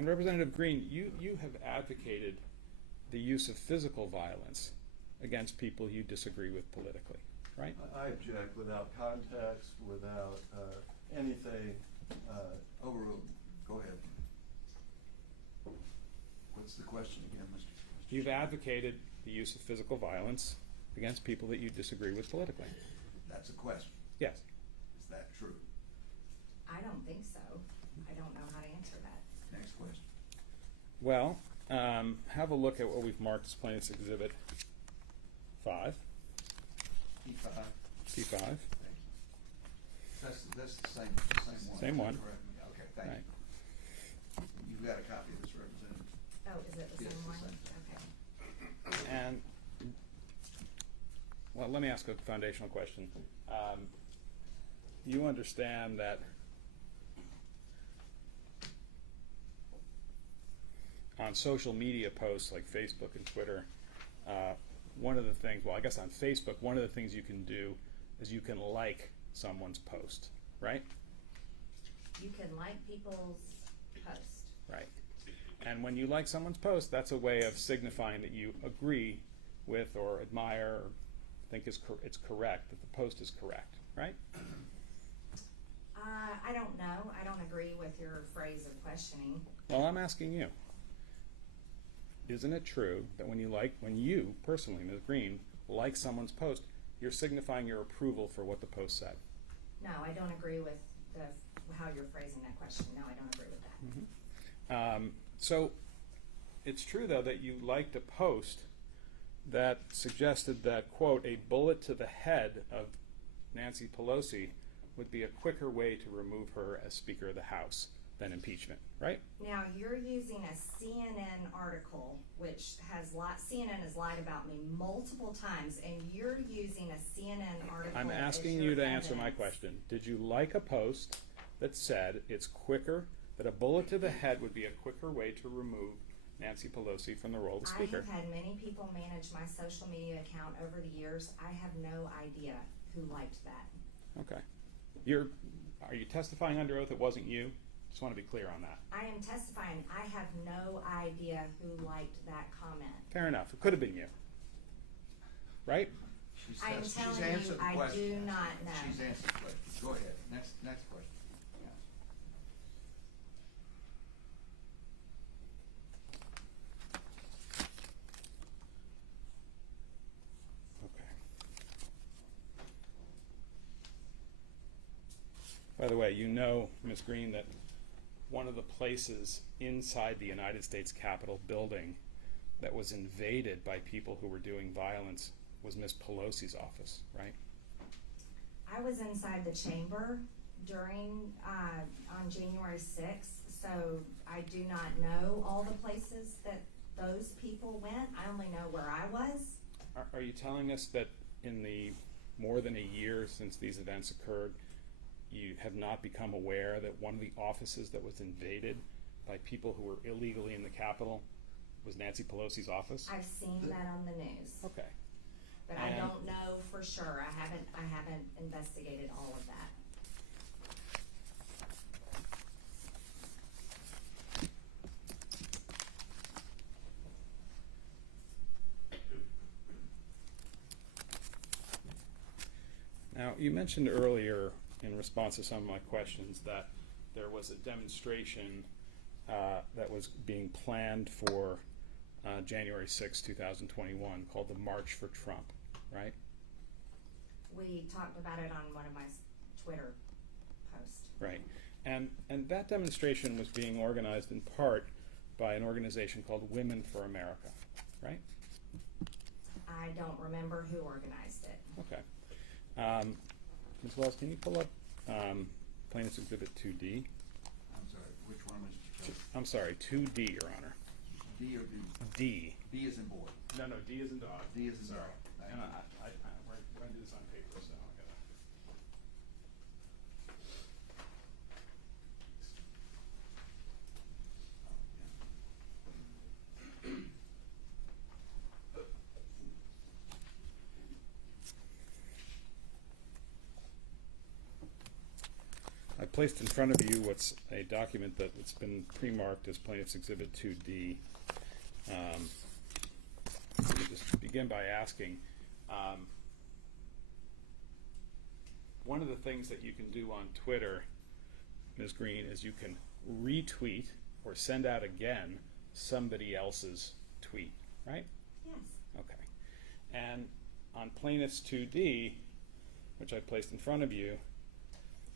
And Representative Greene, you have advocated the use of physical violence against people you disagree with politically, right? I object without context, without anything. Overruled. Go ahead. What's the question again, Mr. You've advocated the use of physical violence against people that you disagree with politically. That's a question. Yes. Is that true? I don't think so. I don't know how to answer that. Next question. Well, have a look at what we've marked as Plaintiff's Exhibit 5. P5. P5. Thank you. That's the same one. Same one. Correct me. Okay, thank Right. you. You've got a copy of this, Representative. Oh, is it the Yes, same the one? same. Okay. And, well, let me ask a foundational question. You understand that on social media posts like Facebook and Twitter, one of the things, well, I guess on Facebook, one of the things you can do is you can like someone's post, right? You can like people's posts. Right. And when you like someone's post, that's a way of signifying that you agree with or admire or think it's correct, that the post is correct, right? I don't know. I don't agree with your phrase of questioning. Well, I'm asking you. Isn't it true that when you personally, Ms. Greene, like someone's post, you're signifying your approval for what the post said? No, I don't agree with how you're phrasing that question. No, I don't agree with that. Mm-hmm. So it's true, though, that you liked a post that suggested that, quote, a bullet to the head of Nancy Pelosi would be a quicker way to remove her as Speaker of the House than impeachment, right? Now, you're using a CNN article, which CNN has lied about me multiple times, and you're using a CNN article. I'm asking as you your to evidence. answer my question. Did you like a post that said it's quicker, that a bullet to the head would be a quicker way to remove Nancy Pelosi from the role of Speaker? I have had many people manage my social media account over the years. I have no idea who liked that. Okay. Are you testifying under oath it wasn't you? Just want to be clear on that. I am testifying. I have no idea who liked that comment. Fair enough. It could have been you. Right? I am She's telling answered you, the I question. do not know. She's answered the question. Go ahead. Next question. Yeah. Okay. By the way, you know, Ms. Greene, that one of the places inside the United States Capitol building that was invaded by people who were doing violence was Ms. Pelosi's office, right? I was inside the chamber during on January 6th, so I do not know all the places that those people went. I only know where I was. Are you telling us that in the more than a year since these events occurred, you have not become aware that one of the offices that was invaded by people who were illegally in the Capitol was Nancy Pelosi's office? I've seen that on the news. Okay. But I don't know for sure. I haven't investigated all of that. Now, you mentioned earlier in response to some of my questions that there was a demonstration that was being planned for January 6, 2021 called the March for Trump, right? We talked about it on one of my Twitter posts. Right. And that demonstration was being organized in part by an organization called Women for America, right? I don't remember who organized it. Okay. Ms. Wells, can you pull up Plaintiff's Exhibit 2D? I'm sorry. Which one was? I'm sorry, 2D, Your Honor. D or D? D. D is in board. No, D is in dog. D is in Sorry. dog. Thank And you. we're going to do this on paper, so I gotta. I placed in front of you what's a document that's been pre-marked as Plaintiff's Exhibit 2D. Let me just begin by asking, one of the things that you can do on Twitter, Ms. Greene, is you can retweet or send out again somebody else's tweet, right? Yes. Okay. And on Plaintiff's 2D, which I placed in front of you,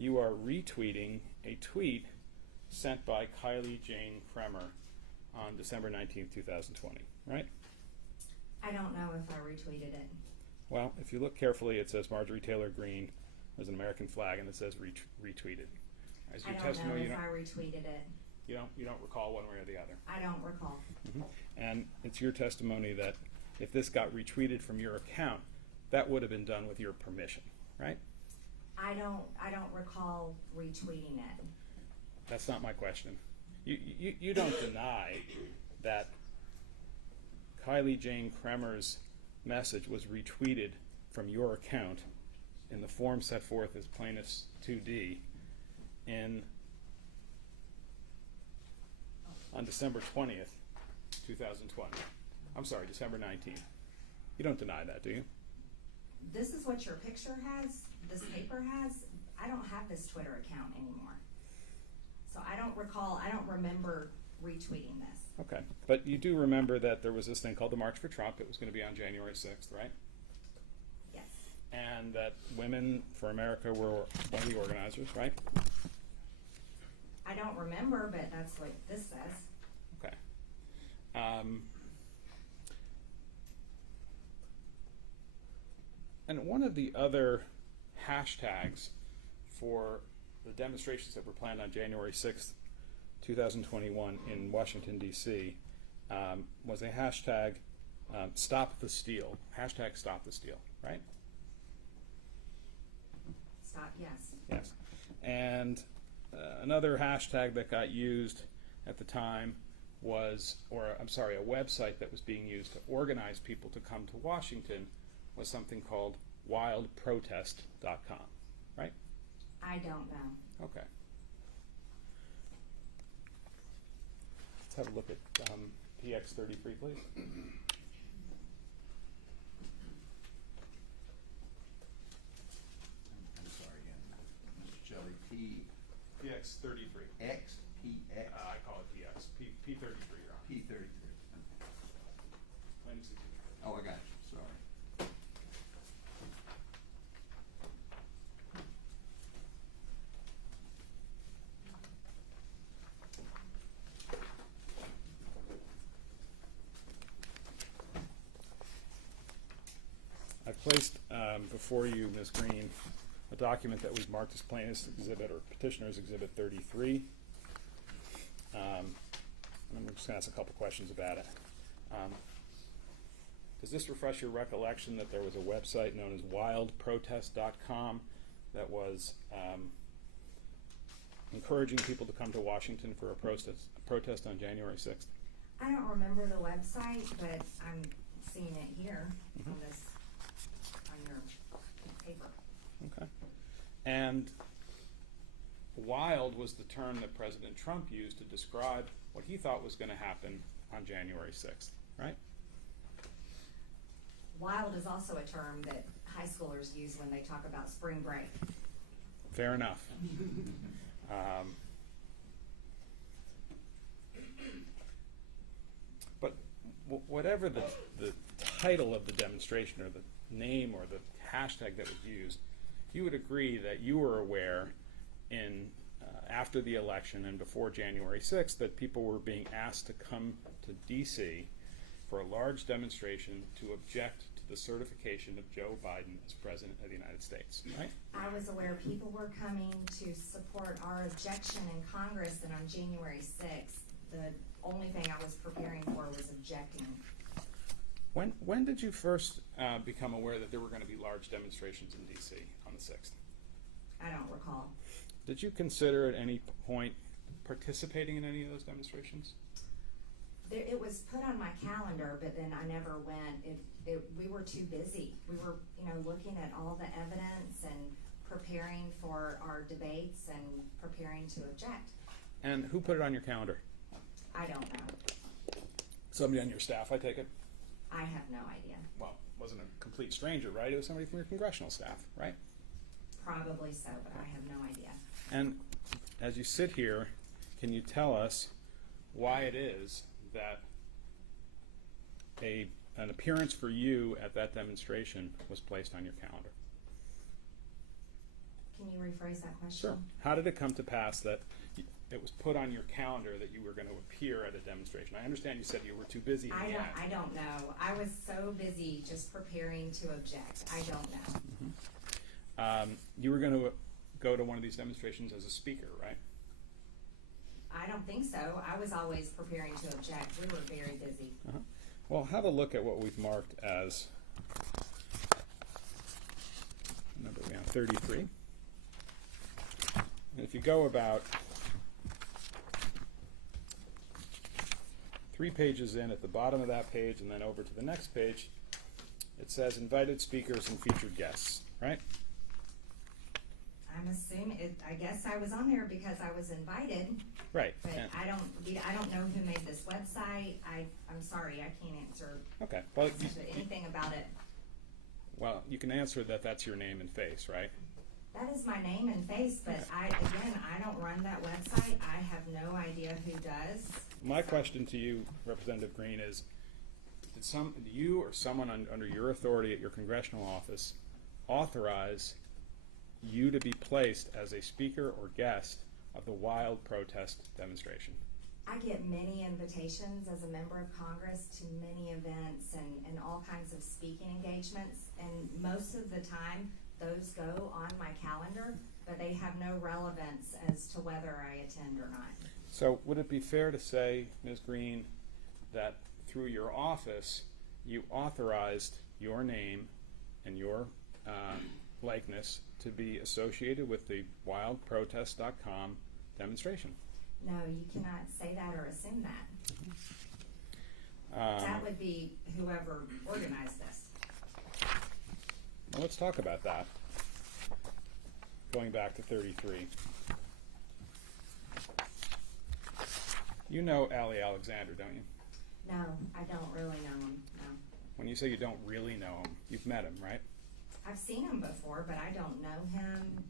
you are retweeting a tweet sent by Kylie Jane Kremer on December 19th, 2020, right? I don't know if I retweeted it. Well, if you look carefully, it says Marjorie Taylor Greene. There's an American flag, and it says retweeted. As I your don't know testimony, if I retweeted it. you don't recall one way or the other. I don't recall. And it's your testimony that if this got retweeted from your account, that would have been done with your permission, right? I don't recall retweeting it. That's not my question. You don't deny that Kylie Jane Kremer's message was retweeted from your account in the form set forth as Plaintiff's 2D on December 20th, 2020. I'm sorry, December 19th. You don't deny that, do you? This is what your picture has, this paper has. I don't have this Twitter account anymore. So I don't remember retweeting this. Okay. But you do remember that there was this thing called the March for Trump. It was going to be on January 6th, right? Yes. And that Women for America were one of the organizers, right? I don't remember, but that's what this says. Okay. And one of the other hashtags for the demonstrations that were planned on January 6th, 2021 in Washington, D.C. Was a hashtag Stop the Steal. Hashtag Stop the Steal, right? Stop, yes. Yes. And another hashtag that got used at the time was, a website that was being used to organize people to come to Washington was something called wildprotest.com, right? I don't know. Okay. Let's have a look at PX33, please. I'm sorry again, Mr. Shelley, PX33. PX? I call it PX. P33, Your Honor. P33. Plaintiff's Exhibit. Oh, I got you, sorry. I've placed before you, Ms. Greene, a document that we've marked as Plaintiff's Exhibit or Petitioner's Exhibit 33. And I'm just going to ask a couple questions about it. Does this refresh your recollection that there was a website known as wildprotest.com that was encouraging people to come to Washington for a protest on January 6th? I don't remember the website, but I'm seeing it here on your paper. Okay. And wild was the term that President Trump used to describe what he thought was going to happen on January 6th, right? Wild is also a term that high schoolers use when they talk about spring break. Fair enough. But whatever the title of the demonstration or the name or the hashtag that was used, you would agree that you were aware after the election and before January 6th that people were being asked to come to D.C. for a large demonstration to object to the certification of Joe Biden as President of the United States, right? I was aware people were coming to support our objection in Congress, and on January 6th, the only thing I was preparing for was objecting. When did you first become aware that there were going to be large demonstrations in D.C. on the 6th? I don't recall. Did you consider at any point participating in any of those demonstrations? It was put on my calendar, but then I never went. We were too busy. We were, looking at all the evidence and preparing for our debates and preparing to object. And who put it on your calendar? I don't know. Somebody on your staff, I take it? I have no idea. Well, it wasn't a complete stranger, right? It was somebody from your congressional staff, right? Probably so, but I have no idea. And as you sit here, can you tell us why it is that an appearance for you at that demonstration was placed on your calendar? Can you rephrase that question? Sure. How did it come to pass that it was put on your calendar that you were going to appear at a demonstration? I understand you said you were too busy in the end. I don't know. I was so busy just preparing to object. I don't know. You were going to go to one of these demonstrations as a speaker, right? I don't think so. I was always preparing to object. We were very busy. Well, have a look at what we've marked as number 33. And if you go about 3 pages in at the bottom of that page and then over to the next page, it says invited speakers and featured guests, right? I'm assuming I guess I was on there because I was invited. Right. But I don't know who made this website. I'm sorry, I can't answer Okay. Well, anything about it. well, you can answer that that's your name and face, right? That is my name and face, but I don't run that website. I have no idea who does. My question to you, Representative Greene, is did you or someone under your authority at your congressional office authorize you to be placed as a speaker or guest of the wild protest demonstration? I get many invitations as a member of Congress to many events and all kinds of speaking engagements, and most of the time those go on my calendar, but they have no relevance as to whether I attend or not. So would it be fair to say, Ms. Greene, that through your office you authorized your name and your likeness to be associated with the wildprotest.com demonstration? No, you cannot say that or assume that. That would be whoever organized this. Well, let's talk about that. Going back to 33. You know Ali Alexander, don't you? No, I don't really know him, no. When you say you don't really know him, you've met him, right? I've seen him before, but I don't know him.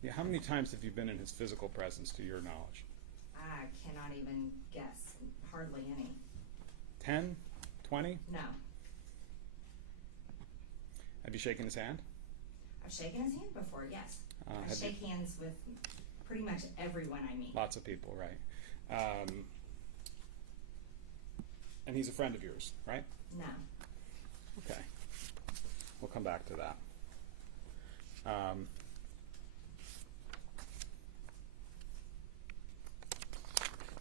Yeah, how many times have you been in his physical presence to your knowledge? I cannot even guess. Hardly any. 10? 20? No. Have you shaken his hand? I've shaken his hand before, yes. I have shake hands with pretty much everyone I meet. Lots of people, right? And he's a friend of yours, right? No. Okay. We'll come back to that.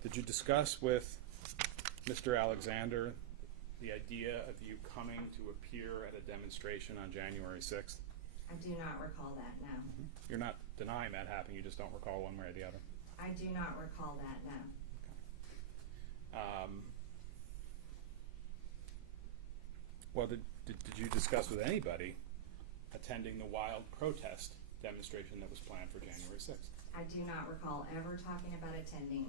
Did you discuss with Mr. Alexander the idea of you coming to appear at a demonstration on January 6th? I do not recall that, no. You're not denying that happened, you just don't recall one way or the other? I do not recall that, no. Well, did you discuss with anybody attending the wild protest demonstration that was planned for January 6th? I do not recall ever talking about attending.